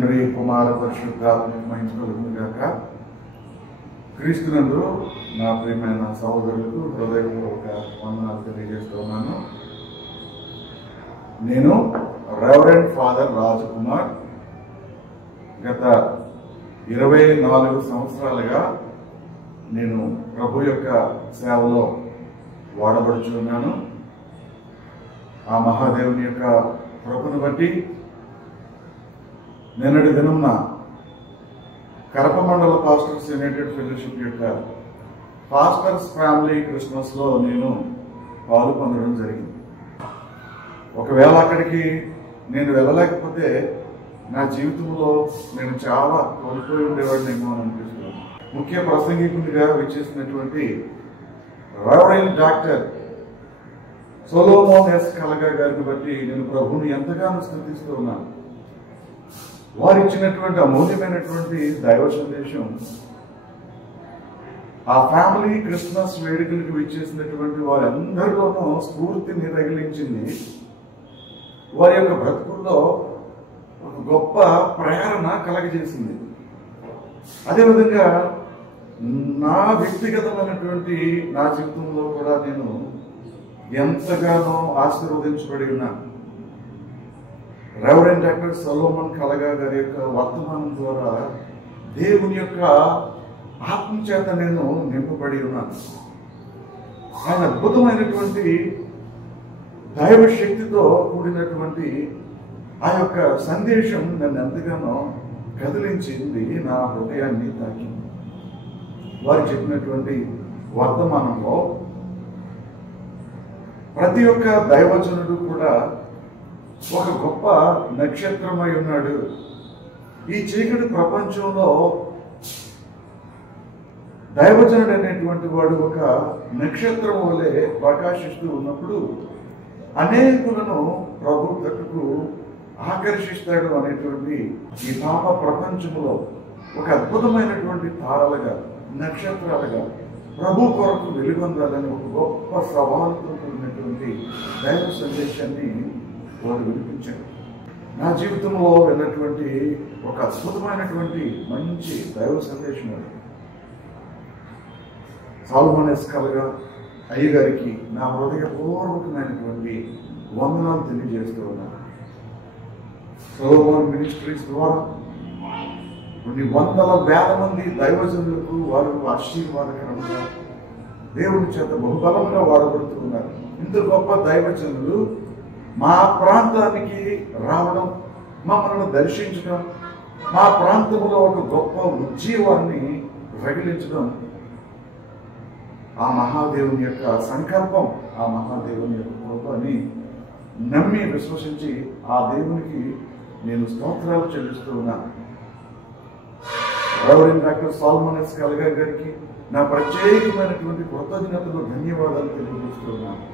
తండ్రి కుమార పరిశుద్ధాత్మ మహిమ గాక. క్రీస్తునందు నా ప్రియమైన సహోదరులకు హృదయపూర్వక వందనాలు తెలియజేస్తున్నాను. నేను రెవరెండ్ ఫాదర్ రాజకుమార్. గత 24 సంవత్సరాలుగా నేను ప్రభు యొక్క సేవలో వాడబడుచున్నాను. ఆ మహాదేవుని యొక్క కృపను బట్టి నిన్నటి దినంన కరప మండల పాస్టర్స్ యునైటెడ్ ఫెలోషిప్ యొక్క పాస్టర్స్ ఫ్యామిలీ క్రిస్మస్ లో నేను పాలు పొందడం జరిగింది. ఒకవేళ అక్కడికి నేను వెళ్ళలేకపోతే నా జీవితంలో నేను చాలా కోల్పోయి ఉండేవాడినేమో అని అనిపిస్తున్నాను. ముఖ్య ప్రసంగికుడిగా విచ్చేసినటువంటి రెవరెండ్ డాక్టర్ సొలోమోన్ ఎస్ కలగా గారిని బట్టి నేను ప్రభువుని ఎంతగానో స్తుతిస్తూ ఉన్నాను. వారు ఇచ్చినటువంటి అమూల్యమైనటువంటి దైవ సందేశం ఆ ఫ్యామిలీ క్రిస్మస్ వేడుకలకు విచ్చేసినటువంటి వారందరిలోనూ స్ఫూర్తిని రగిలించింది. వారి యొక్క బ్రతుకుల్లో ఒక గొప్ప ప్రేరణ కలగజేసింది. అదేవిధంగా నా వ్యక్తిగతమైనటువంటి నా జీవితంలో కూడా నేను ఎంతగానో ఆశీర్వదించబడి ఉన్నాను. రెవరెండ్ డాక్టర్ సొలోమన్ కలగా గారి యొక్క వర్తమానం ద్వారా దేవుని యొక్క ఆత్మ చేత నేను నింపబడి ఉన్నాను. ఆయన అద్భుతమైనటువంటి దైవ శక్తితో కూడినటువంటి ఆ యొక్క సందేశం నన్ను ఎంతగానో కదిలించింది, నా హృదయాన్ని తాకింది. వారు చెప్పినటువంటి వర్తమానంలో ప్రతి ఒక్క దైవజనుడు కూడా ఒక గొప్ప నక్షత్రమై ఉన్నాడు. ఈ చీకటి ప్రపంచంలో దైవజనుడు అనేటువంటి వాడు ఒక నక్షత్రం వలె ప్రకాశిస్తూ ఉన్నప్పుడు అనేకులను ప్రభు తట్టుకు ఆకర్షిస్తాడు అనేటువంటి ఈ పాప ప్రపంచంలో ఒక అద్భుతమైనటువంటి తారలుగా, నక్షత్రాలుగా ప్రభు కొరకు వెలుగొందాలని ఒక గొప్ప సవాలుతో కూడినటువంటి దైవ సందేశాన్ని వారు వినిపించారు. నా జీవితంలో వెళ్ళినటువంటి ఒక అద్భుతమైనటువంటి మంచి దైవ సందేశం అది. సొలోమన్ ఎస్ కలగా అయ్యగారికి నా హృదయపూర్వకమైనటువంటి వందనాలు తెలియజేస్తూ ఉన్నాను. సొలోమన్ మినిస్ట్రీస్ ద్వారా కొన్ని వందల వేల మంది దైవజనులకు వారు ఆశీర్వాదకరంగా దేవుని చేత బహుబలంగా వాడబడుతూ ఉన్నారు. ఇంత గొప్ప దైవజనులు మా ప్రాంతానికి రావడం, మమ్మల్ని దర్శించడం, మా ప్రాంతంలో ఒక గొప్ప ఉజ్జీవాన్ని రగిలించడం ఆ మహాదేవుని యొక్క సంకల్పం, ఆ మహాదేవుని యొక్క కృపని నమ్మి విశ్వసించి ఆ దేవునికి నేను స్తోత్రాలు చెల్లిస్తూ ఉన్నాను. రెవరెండ్ డాక్టర్ సొలోమన్ ఎస్ కలగా గారికి నా ప్రత్యేకమైనటువంటి కృతజ్ఞతలు, ధన్యవాదాలు తెలియజేస్తూ ఉన్నాను.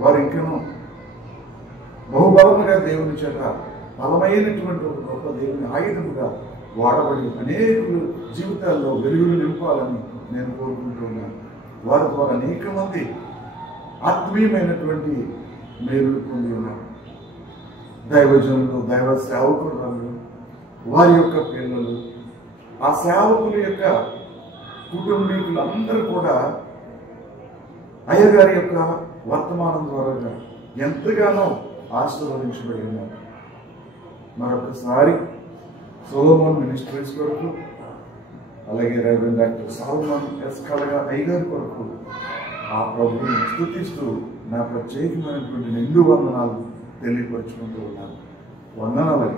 వారు ఇంకనూ బహుబలముగా దేవుని చేత బలమైనటువంటి ఒక గొప్ప దేవుని ఆయుధముగా వాడబడి అనేకులు జీవితాల్లో వెలుగులు నింపాలని నేను కోరుకుంటూ ఉన్నాను. వారి ద్వారా అనేక మంది ఆత్మీయమైనటువంటి మేలులు పొంది ఉన్నారు. దైవజనులు, దైవ సేవకులు, వారి యొక్క పిల్లలు, ఆ సేవకుల యొక్క కుటుంబీకులు అందరూ కూడా అయ్యగారి యొక్క వర్తమానం ద్వారా ఎంతగానో ఆశీర్వదించబడి ఉన్నారు. మరొకసారి సొలోమన్ మినిస్ట్రీస్ కొరకు, అలాగే రెవరెండ్ డాక్టర్ సొలోమన్ ఎస్ కలగా అయ్యగారి కొరకు ఆ ప్రభువుని స్తుతిస్తూ నా ప్రత్యేకమైనటువంటి నిండు వందనాలు తెలియపరుచుకుంటూ ఉన్నాను. వందనాలు.